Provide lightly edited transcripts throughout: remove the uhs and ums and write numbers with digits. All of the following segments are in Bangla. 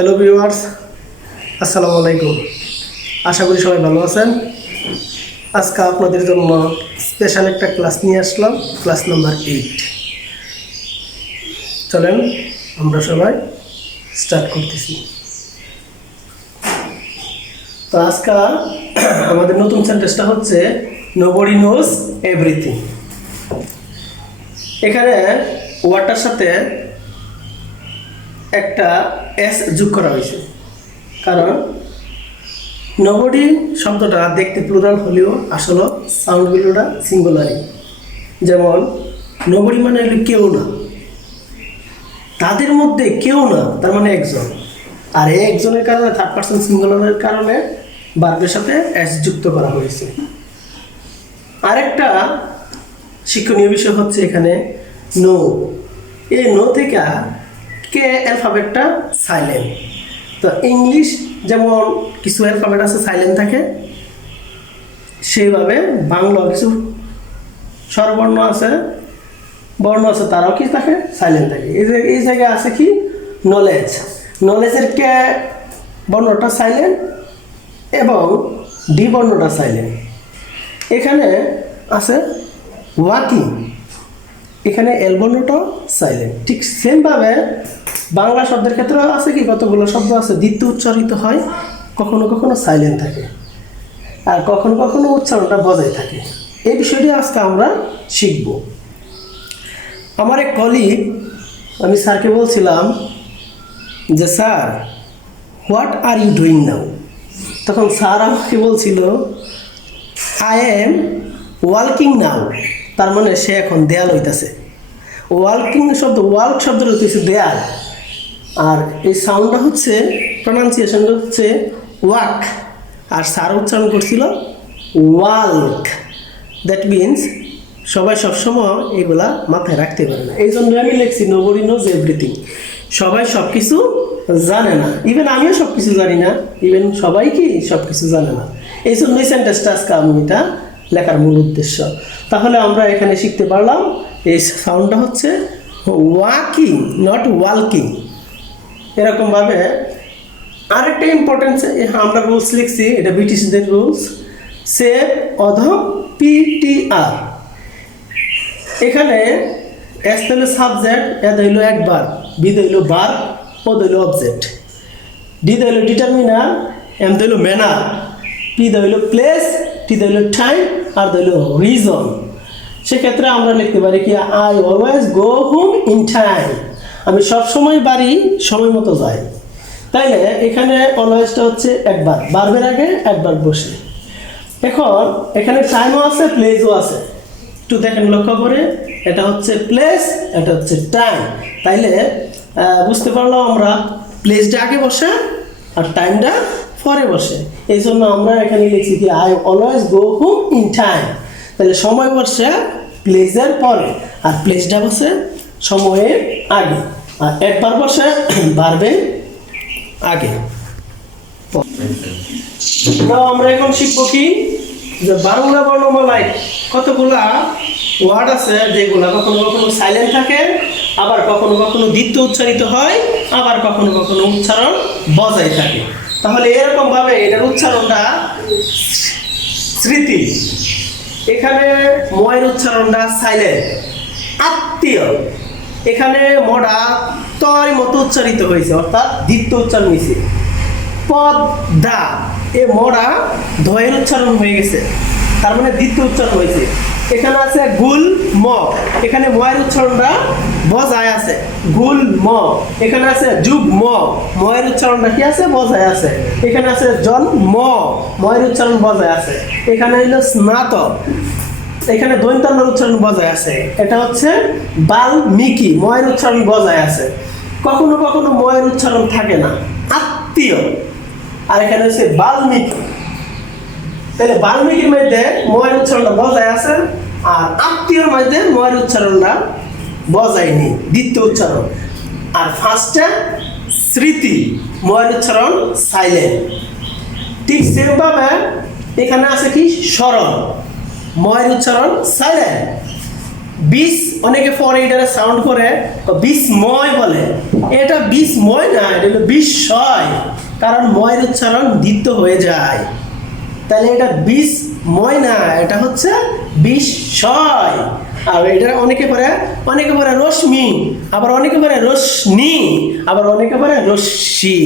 হ্যালো ভিউয়ার্স, আসসালামু আলাইকুম। আশা করি সবাই ভালো আছেন। আজকে আপনাদের জন্য স্পেশাল একটা ক্লাস নিয়ে আসলাম, ক্লাস নাম্বার 8। চলেন আমরা সবাই স্টার্ট করতেছি। তো আজকে আমাদের নতুন সেন্টেন্সটা হচ্ছে নোবডি নোজ এভরিথিং। এখানে ওয়ার্ডটার সাথে একটা এস যোগ করা হয়েছে, কারণ নোবডি শব্দটা দেখতে প্লুরাল হলেও আসলে সাউন্ডগুলোটা সিঙ্গুলারই। যেমন নোবডি মানে হলো কেউ না, তাদের মধ্যে কেউ না, তার মানে একজন। আর এই একজনের কারণে থার্ড পারসন সিঙ্গুলারের কারণে ভার্বের সাথে এস যুক্ত করা হয়েছে। আরেকটা শিক্ষণীয় বিষয় হচ্ছে এখানে নো। এই নো থেকে কে অ্যালফাবেটটা সাইলেন্ট। তো ইংলিশ যেমন কিছু অ্যালফাবেট আছে সাইলেন্ট থাকে, সেইভাবে বাংলা কিছু স্বরবর্ণ আছে, বর্ণ আছে, তারাও কি থাকে সাইলেন্ট থাকে। এই জায়গায় আছে কি নলেজ, নলেজের কে বর্ণটা সাইলেন্ট এবং ডি বর্ণটা সাইলেন্ট। এখানে আছে ওয়াকিং, এখানে এল বর্ণটাও সাইলেন্ট। ঠিক সেমভাবে বাংলা শব্দের ক্ষেত্রে আছে কি কতগুলো শব্দ আছে দ্বিতীয় উচ্চারিত হয়, কখনো কখনো সাইলেন্ট থাকে, আর কখনো কখনো উচ্চারণটা বজায় থাকে। এই বিষয়টি আজকে আমরা শিখব। আমার এক কলিগ, আমি স্যারকে বলছিলাম যে sir what are you doing now. তখন স্যার আমাকে বলছিল আই এম ওয়ার্কিং নাও। তার মানে সে এখন দেয়াল হইতেছে। ওয়ার্কিং শব্দ, ওয়ার্ক শব্দটা হচ্ছে দেয়াল, আর এই সাউন্ডটা হচ্ছে প্রনাউন্সিয়েশনটা হচ্ছে ওয়াক, আর স্যার উচ্চারণ করছিল ওয়াল্ক। দ্যাট মিনস সবাই সবসময় এগুলা মাথায় রাখতে পারে না। এই জন্য আমি লিখছি নোবডি নোজ এভরিথিং। সবাই সব কিছু জানে না, ইভেন আমিও সব কিছু জানি না, ইভেন সবাই কি সব কিছু জানে না। এই জন্য এই সেন্টেন্সটা আজকে আমি এটা লেখার মূল উদ্দেশ্য। তাহলে আমরা এখানে শিখতে পারলাম এই সাউন্ডটা হচ্ছে ওয়াকিং, নট ওয়ালকিং। এরকমভাবে আরেকটা ইম্পর্টেন্স আমরা রুলস লিখছি, এটা ব্রিটিশদের রুলস। সেভ অধম পিটিআর। এখানে এস হইল সাবজেক্ট, এ হইল অ্যাডভার্ব, বি হইল ভার্ব, ও হইল অবজেক্ট, ডি হইল ডিটারমিনার, এম হইল ম্যানার, পি হইল প্লেস, টি হইল টাইম, আর হইল রিজন। সেক্ষেত্রে আমরা লিখতে পারি কি I always go home in time. আমি সবসময় বাড়ি সময় মতো যাই। তাইলে এখানে অলওয়েজটা হচ্ছে একবার, ভার্বের আগে একবার বসে। এখন এখানে টাইমও আছে, প্লেসও আছে। একটু দেখেন, লক্ষ্য করে, এটা হচ্ছে প্লেস, এটা হচ্ছে টাইম। তাইলে বুঝতে পারলাম আমরা প্লেসটা আগে বসে আর টাইমটা পরে বসে। এই জন্য আমরা এখানে লিখছি কি I always go home in time. তাহলে সময় বসে প্লেসের পরে, আর প্লেসটা বসে সময়ের আগে, আর একবার বসে ভার্বের আগে। তো আমরা এখন শিখবো কি যে বাংলা বর্ণমালায় কতগুলা ওয়ার্ড আছে যেগুলা কখনো কখনো সাইলেন্ট থাকে, আবার কখনো কখনো দ্বিতীয় উচ্চারিত হয়, আবার কখনো কখনো উচ্চারণ বজায় থাকে। তাহলে এরকম ভাবে এটার উচ্চারণটা স্মৃতি। এখানে ময়ের উচ্চারণটা সাইলেন্ট। আত্মীয়, এখানে মডা তয় মতো উচ্চারিত হয়েছে, অর্থাৎ দ্বিতীয় উচ্চারণ হয়েছে। পদ্মা, এ মডা ধয়ের উচ্চারণ হয়ে গেছে, তার মানে দ্বিতীয় উচ্চারণ হয়েছে। এখানে আছে গুল ম, এখানে ময়ের উচ্চারণটা বজায় আছে, গুল ম। এখানে আছে যুগ ম, ময়ের উচ্চারণটা কি আছে বজায় আছে। এখানে আছে জন ম, ময়ের উচ্চারণ বজায় আছে। এখানে হইল স্নাতক, এখানে দৈন্তান্নর উচ্চারণ বজায় আছে। এটা হচ্ছে বাল্মীকি, ময়ের উচ্চারণ বজায় আছে। কখনো কখনো ময়ের উচ্চারণ থাকে না। আত্মীয়, আর এখানে হচ্ছে বাল্মীকি। তাহলে বাল্মীকির মধ্যে ময়ের উচ্চারণটা বজায় আছে, আর আত্মীয়র মধ্যে ময়ের উচ্চারণটা বজায় নেই, দ্বিতীয় উচ্চারণ। আর ফার্স্টে স্মৃতি, ময়ের উচ্চারণ সাইলেন্ট। ঠিক সেমভাবে এখানে আছে কি স্মরণ, ময়ের উচ্চারণ সাইলেন্ট। বিষ, অনেকে পরে এটার সাউন্ড করে বিস্ময় বলে, এটা বিস্ময় না, এটা হলো বিস্ময়, কারণ ময়ের উচ্চারণ দ্বিত্ব হয়ে যায়। তাহলে এটা বিস্ময় না, এটা হচ্ছে বিস্ময়। আর এটা অনেকে পরে রশ্মি, আবার অনেকে পরে রশ্মি, আবার অনেকে পরে রশ্মি।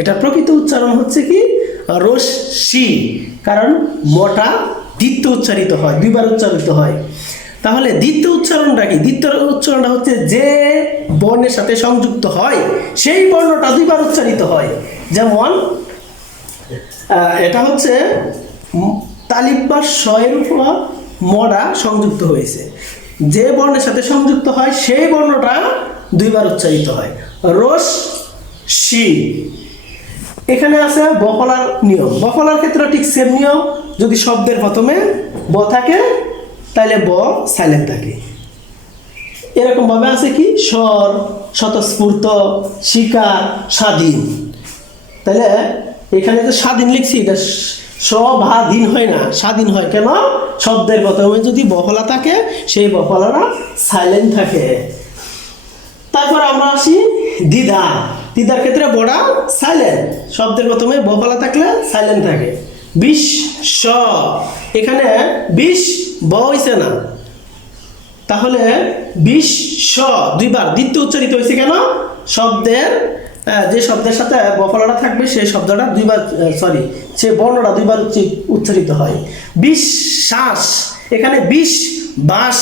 এটা প্রকৃত উচ্চারণ হচ্ছে কি রশ্মি, কারণ মটা দ্বিতীয় উচ্চারিত হয়, দুইবার উচ্চারিত হয়। তাহলে দ্বিতীয় উচ্চারণটা কি? দ্বিতীয় উচ্চারণটা হচ্ছে যে বর্ণের সাথে সংযুক্ত হয় সেই বর্ণটা দুইবার উচ্চারিত হয়। যেমন এটা হচ্ছে তালিব বা শয়ের উপর মরা সংযুক্ত হয়েছে, যে বর্ণের সাথে সংযুক্ত হয় সেই বর্ণটা দুইবার উচ্চারিত হয়, রস শি। এখানে আছে বফলার নিয়ম, বফলার ক্ষেত্রে ঠিক সেম নিয়ম। যদি শব্দের প্রথমে ব থাকে তাহলে ব সাইলেন্ট থাকে। এরকম ভাবে আছে কি স্বর, স্বতঃস্ফূর্ত, শিকার, স্বাধীন। তাহলে এখানে যে স্বাধীন লিখছি এটা স্বাধীন হয় না, স্বাধীন হয়। কেন? শব্দের প্রথমে যদি বফলা থাকে সেই বফলাটা সাইলেন্ট থাকে। তারপর আমরা আসি দ্বিধা। দ্বিধার ক্ষেত্রে বড়া সাইলেন্ট, শব্দের প্রথমে বফলা থাকলে সাইলেন্ট থাকে। বিশ স, এখানে বিশ ব হইছে না, তাহলে বিশ স দুইবার দ্বিতীয় উচ্চারিত হয়েছে। কেন? শব্দের যে শব্দের সাথে বফলাটা থাকবে সেই শব্দটা দুইবার, সে বর্ণটা দুইবার উচ্চারিত হয়। বিশ্বাস, এখানে বিশ বাস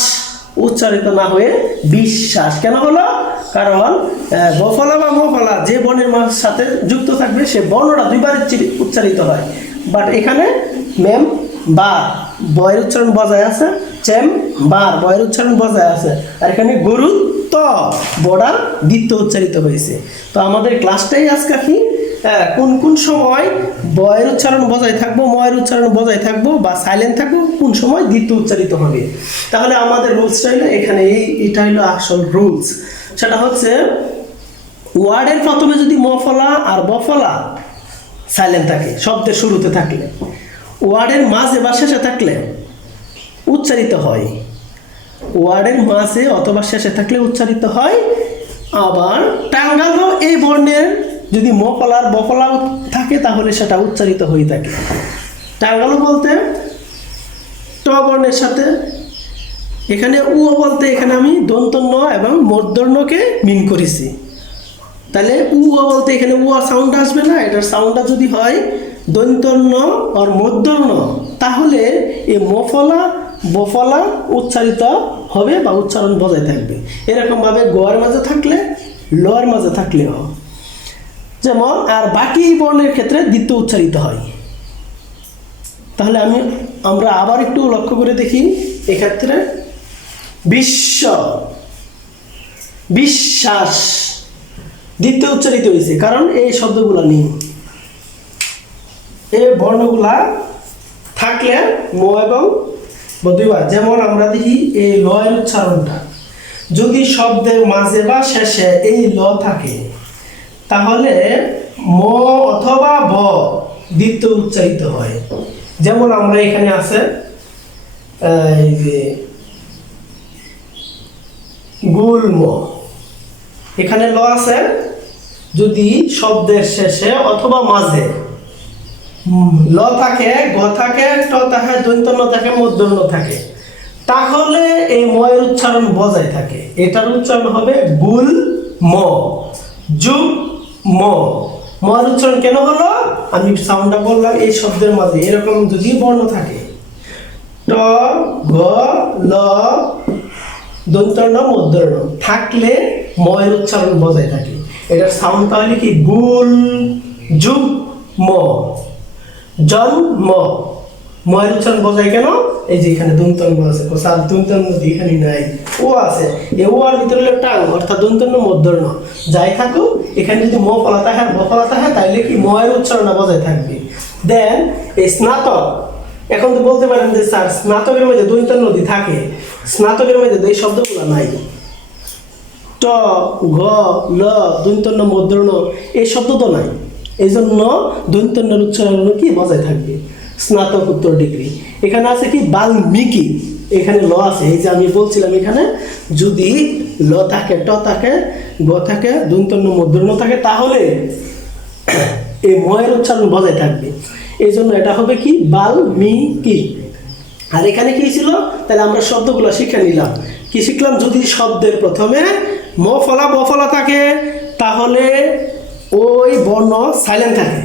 উচ্চারিত না হয়ে বিশ্বাস কেন হলো? কারণ বফলা বা মফলা যে বর্ণের সাথে যুক্ত থাকবে সে বর্ণটা দুইবার উচ্চারিত হয়। বাট এখানে মেম বার বয়ের উচ্চারণ বজায় আছে, চেম বার বয়ের উচ্চারণ বজায় আছে, আর এখানে গুরুত্ব বড়া দ্বিতীয় উচ্চারিত হয়েছে। তো আমাদের ক্লাসটাই আজকে কি কোন কোন সময় বয়ের উচ্চারণ বজায় থাকবো, ময়ের উচ্চারণ বজায় থাকবো বা সাইলেন্ট থাকবো, কোন সময় দ্বিতীয় উচ্চারিত হবে। তাহলে আমাদের রুলসটা হলো এখানে এটা হলো আসল রুলস। সেটা হচ্ছে ওয়ার্ডের প্রথমে যদি মফলা আর বফলা সাইলেন্ট থাকে শব্দের শুরুতে থাকলে, ওয়ার্ডের মাঝে বা শেষে থাকলে উচ্চারিত হয়, ওয়ার্ডের মাঝে অথবা শেষে থাকলে উচ্চারিত হয়। আবার টাঙ্গালো এই বর্ণের যদি মফলা আর বফলা থাকে তাহলে সেটা উচ্চারিত হয়ে থাকে। টাঙ্গালো বলতে ট বর্ণের সাথে, এখানে উ বলতে এখানে আমি দন্তন্য এবং মূর্ধন্যকে মিন করেছি। তাহলে উ বলতে এখানে উ সাউন্ড আসবে না, এটার সাউন্ডটা যদি হয় দন্তন্য আর মূর্ধন্য তাহলে এই মফলা বফলা উচ্চারিত হবে বা উচ্চারণ বজায় থাকবে। এরকমভাবে গয়ের মাঝে থাকলে লয়ের মাঝে থাকলেও যেমন, আর বাকি বর্ণের ক্ষেত্রে দ্বিতীয় উচ্চারিত হয়। তাহলে আমরা আবার একটু লক্ষ্য করে দেখি। এক্ষেত্রে বিশ্ব, বিশ্বাস দ্বিতীয় উচ্চারিত হয়েছে, কারণ এই শব্দগুলো নেই, এই বর্ণগুলা থাকলে ম এবং দুইবার। যেমন আমরা দেখি এই লয়ের উচ্চারণটা যদি শব্দের মাঝে বা শেষে এই ল থাকে তাহলে ম অথবা ব দ্বিতীয় উচ্চারিত হয়। যেমন আমরা এখানে আছে এই যে গুল্ম, এখানে ল আছে, যদি শব্দের শেষে অথবা মাঝে ল থাকে, গ থাকে, ট থাকে, দন্তন্য থাকে, মূর্ধন্য থাকে, তাহলে এই ময়ের উচ্চারণ বজায় থাকে। এটার উচ্চারণ হবে গুল ম যুগ ম। ময়ের উচ্চারণ কেন হলো? আমি সাউন্ডটা বললাম, এই শব্দের মাঝে এরকম যদি বর্ণ থাকে ট গ ল দন্তন্য মূর্ধন্য থাকলে ময়ের উচ্চারণ বজায় থাকে। এটার সাউন্ড তাহলে কি গুল যুগ ম জন্ম। ময়ের উচ্চারণ বজায় কেন? এই যে এখানে দন্তন্য আছে, কোথাও দন্তন্য এখানে নাই, ও আছে, এ ও আর ভিতরে টাং অর্থাৎ দন্তন্য মূর্ধন্য যাই থাকুক, এখানে যদি ম ফলা থাকে ব ফলা থাকে তাহলে কি ময়ের উচ্চারণ বজায় থাকবে। দেন এই স্নাতক, এখন তো বলতে পারেন যে স্যার স্নাতকের মধ্যে দন্তন্য নদী থাকে, স্নাতকের মধ্যে এই শব্দগুলো নাই, ট ঘ ল দন্তন্য মূর্ধন্য এই শব্দ তো নাই, এই জন্য দন্তন্যের উচ্চারণ কি বজায় থাকবে। স্নাতক উত্তর ডিগ্রি এখানে আছে কি বাল্মীকি, এখানে ল আছে, এই যে আমি বলছিলাম এখানে যদি ল থাকে, ট থাকে, গ থাকে, দন্তন্য মূর্ধন্য থাকে, তাহলে এই ময়ের উচ্চারণ বজায় থাকবে। এই জন্য এটা হবে কি বাল্মীকি। আর এখানে কি ছিল, তাহলে আমরা শব্দগুলো শিখে নিলাম। কি শিখলাম, যদি শব্দের প্রথমে ম ফলা ব ফলা থাকে তাহলে ওই বর্ণ সাইলেন্ট থাকে।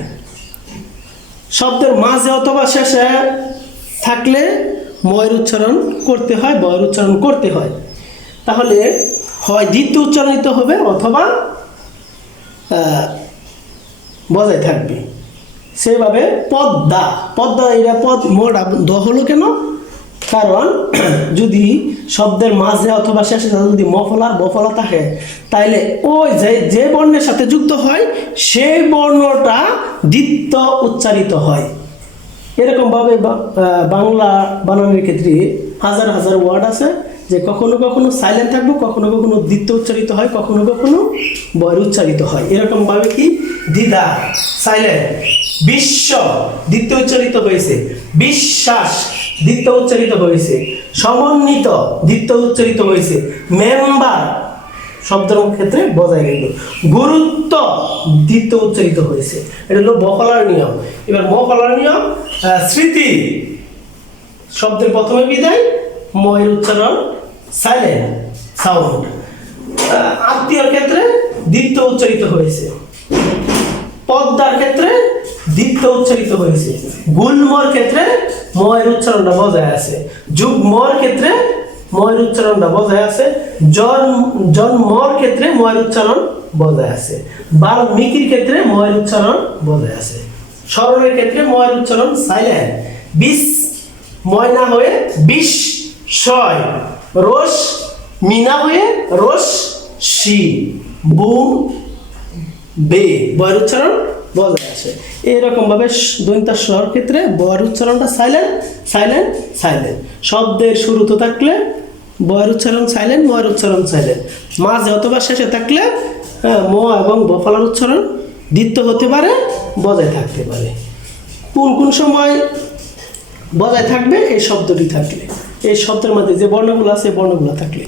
শব্দের মাঝে অথবা শেষে থাকলে ময়ের উচ্চারণ করতে হয়, বয়ের উচ্চারণ করতে হয়। তাহলে হয় দ্বিতীয় উচ্চারণিত হবে অথবা বজায় থাকবে। সেভাবে পদ্মা, পদ্মা এটা পদ মোড়া দ হলো কেন, কারণ যদি শব্দের মাঝে অথবা শেষে যদি মফলা বফলা থাকে তাইলে ওই যে বর্ণের সাথে যুক্ত হয় সেই বর্ণটা দ্বিত্ব উচ্চারিত হয়। এরকমভাবে বাংলা বানানোর ক্ষেত্রে হাজার হাজার ওয়ার্ড আছে, যে কখনো কখনো সাইলেন্ট থাকবে, কখনো কখনো দ্বিত্ব উচ্চারিত হয়, কখনো কখনো বয়ের উচ্চারিত হয়। এরকমভাবে কি দ্বিধা সাইলেন্ট, বিশ্ব দ্বিত্ব উচ্চারিত হয়েছে, বিশ্বাস দ্বিত্ব উচ্চারিত হয়েছে, সমন্বিত দ্বিত্ব উচ্চারিত হয়েছে, মেম্বার শব্দের ক্ষেত্রে বজায় গেল, গুরুত্ব দ্বিত্ব উচ্চারিত হয়েছে। এটা হলো বফলার নিয়ম। এবার মফলার নিয়ম, স্মৃতি শব্দের প্রথমে বিদায়, ময়ের উচ্চারণ সাইলেন্ট সাউন্ড। আত্মীয়র ক্ষেত্রে দ্বিত্ব উচ্চারিত হয়েছে, পদ্মার ক্ষেত্রে দ্বিত্ব উচ্চারিত হয়েছে, গুল্মর ক্ষেত্রে ময়ের উচ্চারণটা বজায় আছে, যুগ্মর ক্ষেত্রে ময়ের উচ্চারণটা বজায় আছে, জন্মর ক্ষেত্রে ময়ের উচ্চারণ বজায় আছে, বাল্মীকির ক্ষেত্রে ময়ের উচ্চারণ বজায় আছে, স্মরণের ক্ষেত্রে ময়ের উচ্চারণ সাইলেন্ট, বিষ ময় না হয়ে বিষ শয়, রস মিনা হয়ে রস শি, বুম বে বয়ের উচ্চারণ বজায় আছে। এইরকম ভাবে দন্ত্য স্বর ক্ষেত্রে বয়ের উচ্চারণটা সাইলেন্ট সাইলেন্ট সাইলেন্ট। শব্দের শুরুতে থাকলে বয়ের উচ্চারণ সাইলেন্ট, ময়ের উচ্চারণ সাইলেন্ট। মাঝে অথবা শেষে থাকলে ম এবং বফলার উচ্চারণ দ্বিত্ব হতে পারে, বজায় থাকতে পারে। কোন কোন সময় বজায় থাকবে, এই শব্দটি থাকলে, এই শব্দের মধ্যে যে বর্ণগুলো আছে বর্ণগুলো থাকলে।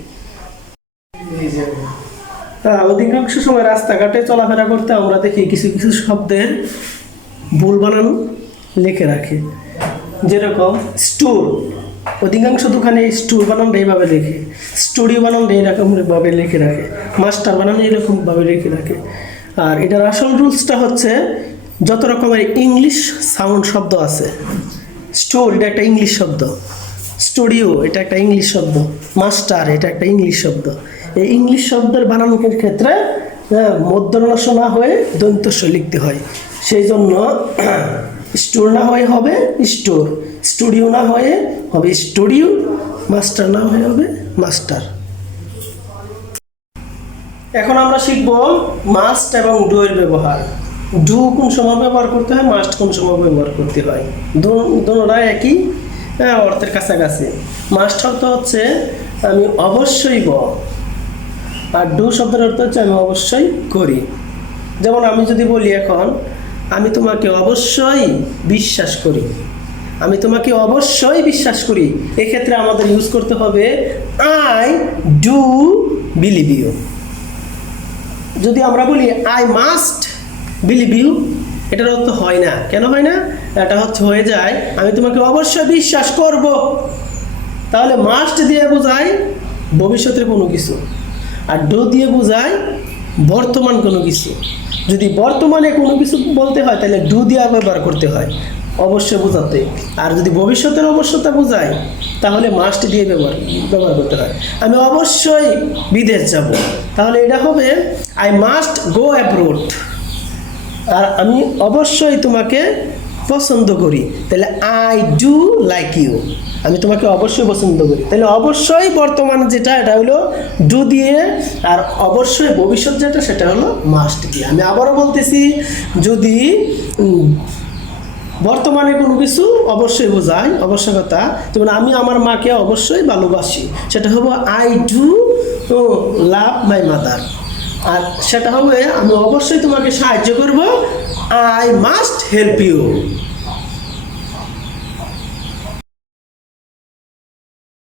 অধিকাংশ সময় রাস্তাঘাটে চলাফেরা করতে আমরা দেখি কিছু কিছু শব্দের ভুল বানান লিখে রাখে। যেরকম স্টোর, অধিকাংশ দোকানে স্টোর বানানটা এইভাবে লেখে, স্টুডিও বানানটা এইরকমভাবে লিখে রাখে, মাস্টার বানান এইরকমভাবে লিখে রাখে। আর এটার আসল রুলসটা হচ্ছে যত রকমের ইংলিশ সাউন্ড শব্দ আছে, স্টোর এটা একটা ইংলিশ শব্দ, স্টুডিও এটা একটা ইংলিশ শব্দ, মাস্টার এটা একটা ইংলিশ শব্দ। এই ইংলিশ শব্দের বানানোর ক্ষেত্রে মধ্যরস না হয়ে দন্তস্ব লিখতে হয়। সেই জন্য স্টোর না হয়ে হবে স্টোর, স্টুডিও না হয়ে হবে স্টুডিও, মাস্টার না হয়ে হবে মাস্টার। এখন আমরা শিখব মাস্ট এবং ডু এর ব্যবহার। ডু কোন সময় ব্যবহার করতে হয়, মাস্ট কোন সময় ব্যবহার করতে হয়, দুটোটাই একই অর্থের কাছাকাছি। মাস্ট অর্থ হচ্ছে আমি অবশ্যই আর ডু শব্দের অর্থ হচ্ছে আমি অবশ্যই করি। যেমন আমি যদি বলি এখন আমি তোমাকে অবশ্যই বিশ্বাস করি, আমি তোমাকে অবশ্যই বিশ্বাস করি, এক্ষেত্রে আমাদের ইউজ করতে হবে আই ডু বিলিভ ইউ। যদি আমরা বলি আই মাস্ট বিলিভ ইউ, এটার অর্থ হয় না। কেন হয় না? এটা হচ্ছে হয়ে যায় আমি তোমাকে অবশ্যই বিশ্বাস করব। তাহলে মাস্ট দিয়ে বোঝায় ভবিষ্যতের কোনো কিছু, আর ডু দিয়ে বোঝায় বর্তমান কোনো কিছু। যদি বর্তমানে কোনো কিছু বলতে হয় তাহলে ডু দিয়ে ব্যবহার করতে হয় অবশ্যই বোঝাতে। আর যদি ভবিষ্যতের অবশ্যতা বোঝায় তাহলে মাস্ট দিয়ে ব্যবহার করতে হয়। আমি অবশ্যই বিদেশ যাব, তাহলে এটা হবে আই মাস্ট গো অ্যাব্রোড। আর আমি অবশ্যই তোমাকে পছন্দ করি, তাহলে আই ডু লাইক ইউ, আমি তোমাকে অবশ্যই পছন্দ করি। তাহলে অবশ্যই বর্তমান যেটা এটা হলো ডু দিয়ে, আর অবশ্যই ভবিষ্যৎ যেটা সেটা হলো মাস্ট দিয়ে। আমি আবারও বলতেছি, যদি বর্তমানে কোনো কিছু অবশ্যই বোঝায় আবশ্যকতা, যেমন আমি আমার মাকে অবশ্যই ভালোবাসি, সেটা হলো I do love my mother. আর সেটা হবে আমি অবশ্যই তোমাকে সাহায্য করব, আই মাস্ট হেল্প ইউ।